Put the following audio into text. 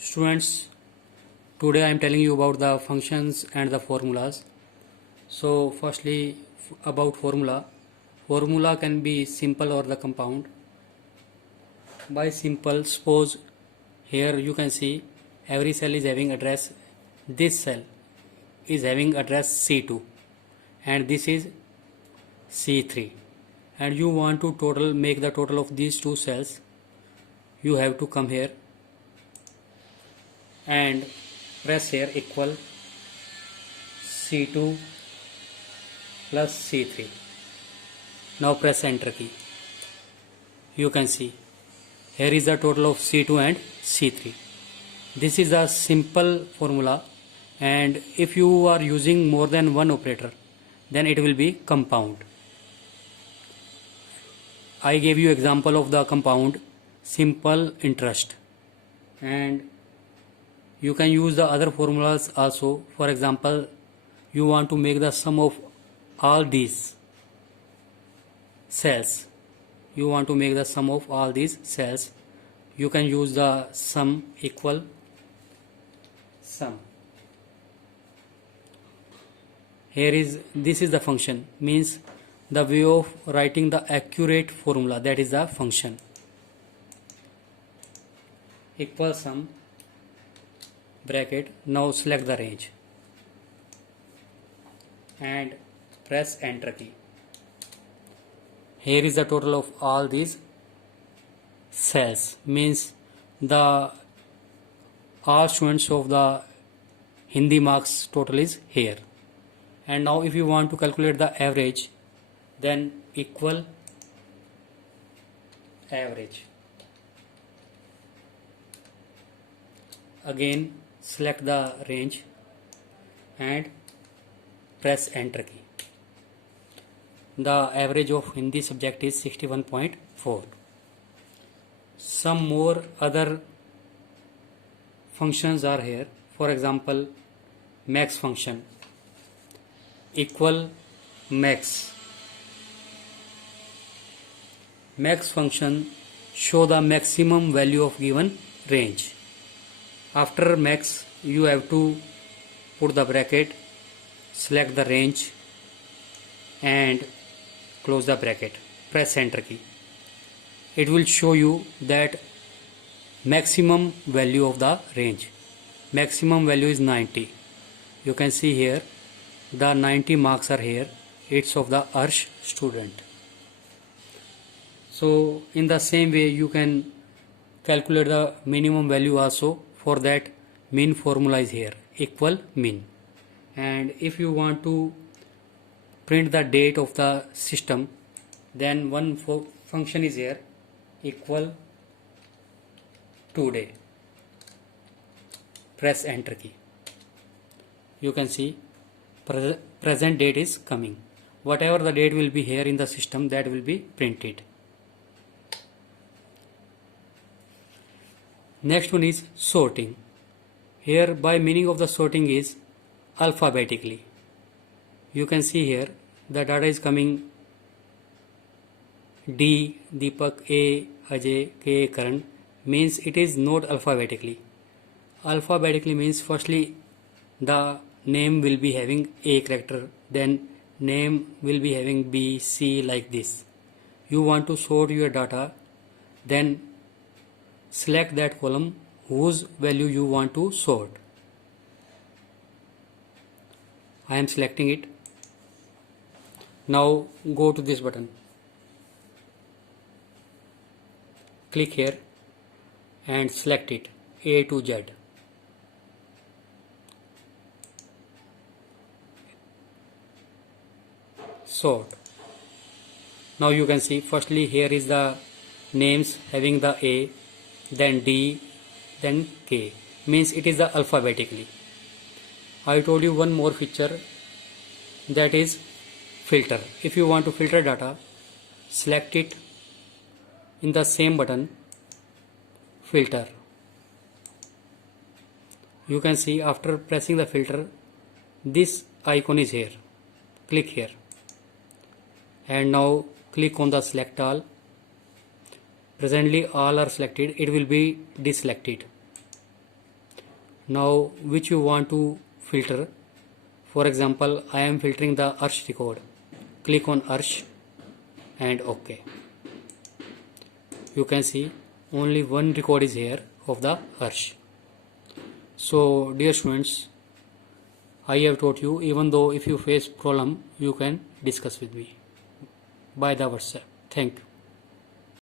Students, today I am telling you about the functions and the formulas. So firstly about formula. Formula can be simple or the compound. By simple, suppose here you can see every cell is having address. This cell is having address C2 and this is C3, and you want to make the total of these two cells. You have to come here and press here equal C2 plus C3. Now press enter key. You can see here is the total of C2 and C3. This is a simple formula, and if you are using more than one operator, then it will be compound. I gave you example of the compound simple interest, and you can use the other formulas also. For example, you want to make the sum of all these cells. You want to make the sum of all these cells. You can use the sum equal sum. This is the function, means the way of writing the accurate formula, that is the function. Equal sum bracket. Now select the range and press enter key. Here is the total of all these cells, means the all students of the Hindi marks total is here. And now if you want to calculate the average, then equal average. Again select the range and press enter key. The average of Hindi subject is 61.4. Some more other functions are here. For example, max function equal max. Max function show the maximum value of given range. After max, you have to put the bracket, select the range and close the bracket. Press enter key. It will show you that maximum value of the range. Maximum value is 90. You can see here the 90 marks are here. It's of the Arsh student. So in the same way you can calculate the minimum value also. For that, min formula is here equal min. And if you want to print the date of the system, then one function is here equal today. Press enter key. You can see present date is coming. Whatever the date will be here in the system, that will be printed. Next one is sorting. Here by meaning of the sorting is alphabetically. You can see here the data is coming D, Deepak, A, Ajay, K, Karan, means it is not alphabetically. Alphabetically means firstly the name will be having A character, then name will be having B, C, like this. You want to sort your data, then select that column whose value you want to sort. I am selecting it. Now go to this button. Click here and select it, A to Z. Sort. Now you can see firstly here is the names having the A, then D, then K, means it is the alphabetically. I told you one more feature, that is filter. If you want to filter data, select it in the same button, filter. You can see after pressing the filter, this icon is here. Click here and now click on the select all. Presently all are selected, it will be deselected. Now which you want to filter. For example, I am filtering the Arch record. Click on Arch and OK. You can see only one record is here of the Arch. So dear students, I have taught you, even though if you face problem, you can discuss with me by the WhatsApp. Thank you.